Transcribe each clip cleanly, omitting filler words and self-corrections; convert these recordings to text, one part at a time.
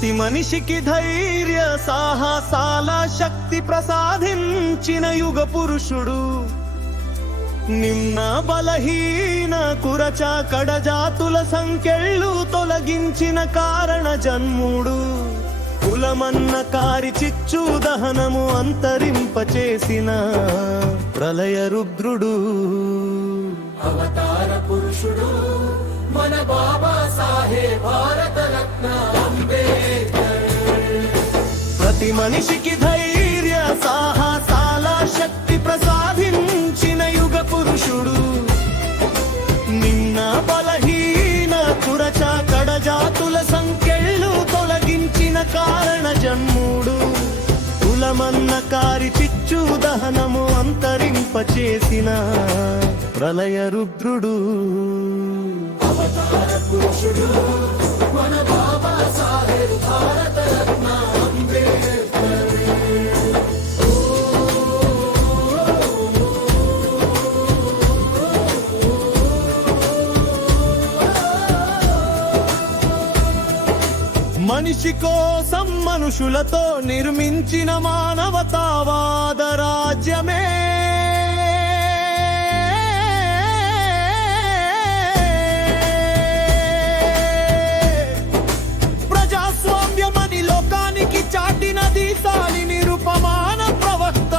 ప్రతి మనిషికి ధైర్య సాహసాల శక్తి ప్రసాదించిన యుగ పురుషుడు. నిమ్న బలహీన కురచ కడజాతుల సంకెళ్ళు తొలగించిన కారణ జన్ముడు. కులమన్న కారి చిచ్చు దహనము అంతరింపచేసిన ప్రళయ రుద్రుడు. అవతార పురుషుడు మన బాబా సాహెబ్ భారత రత్న అంబేద్కర్. ప్రతి మనిషికి ధైర్య సాహసాల శక్తి ప్రసాదించిన యుగ పురుషుడు. నిన్న బలహీన కురచ కడజాతుల సంకెళ్ళు తొలగించిన కారణ జన్ముడు. కులమన్న కారి చిచ్చు దహనము అంతరింపచేసిన ప్రళయ రుద్రుడు. అవతార పురుషుడు మన బాబా సాహెబ్ భారత రత్న అంబేద్కర్. మనిషి కోసం మనుషులతో నిర్మించిన మానవతావాద రాజ్యమే ప్రజాస్వామ్యమని లోకానికి చాటినది సాలి నిరుపమాన ప్రవక్త.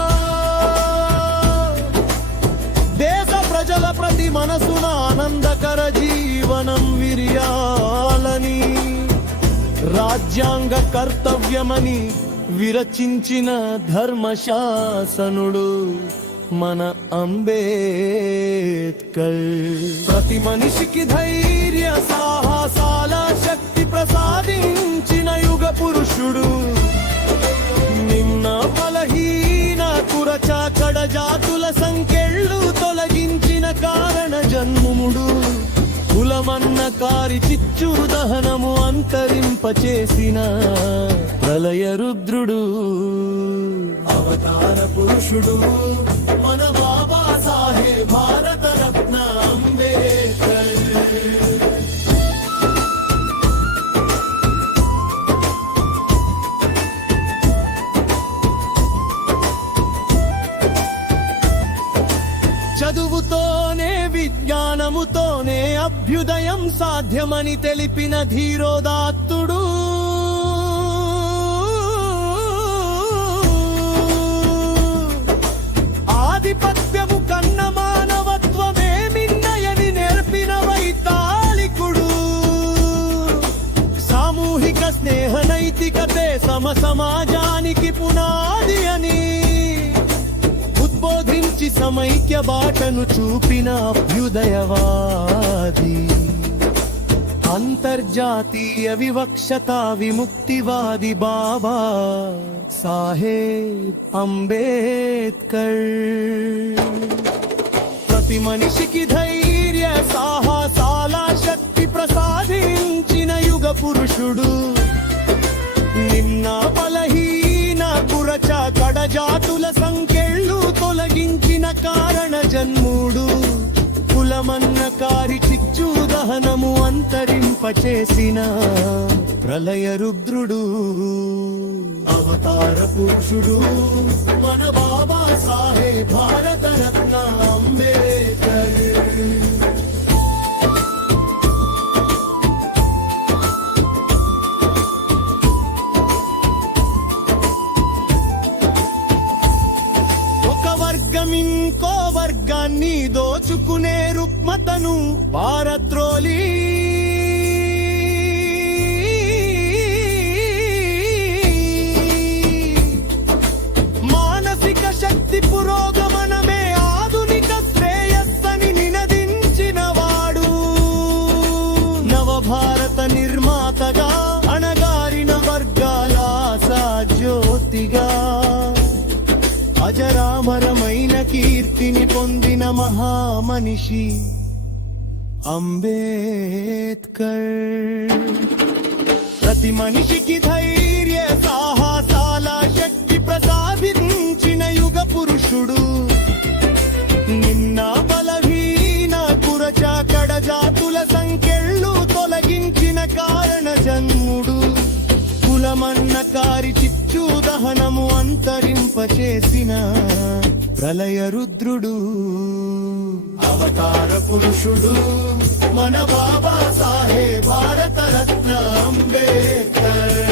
దేశ ప్రజల ప్రతి మనసున ఆనందకర జీవనం విరియాలని రాజ్యాంగ కర్తవ్యమని విరచించిన ధర్మశాసనుడు మన అంబేద్కర్. ప్రతి మనిషికి ధైర్య సాహసాల శక్తి ప్రసాదించిన యుగ పురుషుడు. నిమ్న బలహీన కురచ కడజాతుల సంకెళ్ళు తొలగించిన కారణ జన్ముడు. కులమన్న కారి చిచ్చు దహనము అంతరింపచేసిన ప్రళయ రుద్రుడు. అవతార పురుషుడు మన బాబా సాహెబ్ భారత రత్న అంబేద్కర్. చదువుతోనే విజ్ఞానముతోనే అభ్యుదయం సాధ్యమని తెలిపిన ధీరోదాత్తుడు. ఆధిపత్యము కన్న మానవత్వమే మిన్నయని నేర్పిన వైతాళికుడు. సామూహిక స్నేహ నైతికతే సమాజానికి పునాది అని ఉద్బోధించి సమైక్య బాటను చూపిన అభ్యుదయవాది. అంతర్జాతీయ వివక్షత విముక్తివాది బాబా సాహెబ్ అంబేద్కర్. ప్రతి మనిషికి ధైర్య సాహసాల శక్తి ప్రసాదించిన యుగ పురుషుడు. నిన్న బలహీన కురచ కడజాతుల సంకెళ్ళు తొలగించిన కారణ జన్ముడు. కులమన్న కారి చిచ్చు దహనము అంతరింపచేసిన ప్రళయ రుద్రుడు. అవతార పురుషుడు మన బాబా సాహెబ్ భారత రత్న అంబేద్కర్. ఇంకో వర్గాన్ని దోచుకునే రుక్మతను పారత్రోలి మానసిక శక్తి పురోగమనమే ఆధునిక శ్రేయస్సని నినదించిన వాడు. నవభారత నిర్మాతగా అణగారిన వర్గాల ఆశాజ్యోతిగా అజరామరమైన కీర్తిని పొందిన మహామనిషి అంబేద్కర్. ప్రతి మనిషికి ధైర్య సాహసాల శక్తి ప్రసాదించిన యుగ పురుషుడు. నిన్న బలహీన కురచ కడజాతుల సంకెళ్ళు తొలగించిన కారణ జన్ముడు. ప్రసరింపచేసిన ప్రళయ రుద్రుడు అవతార పురుషుడు మన బాబా సాహెబ్ భారత రత్న అంబేద్కర్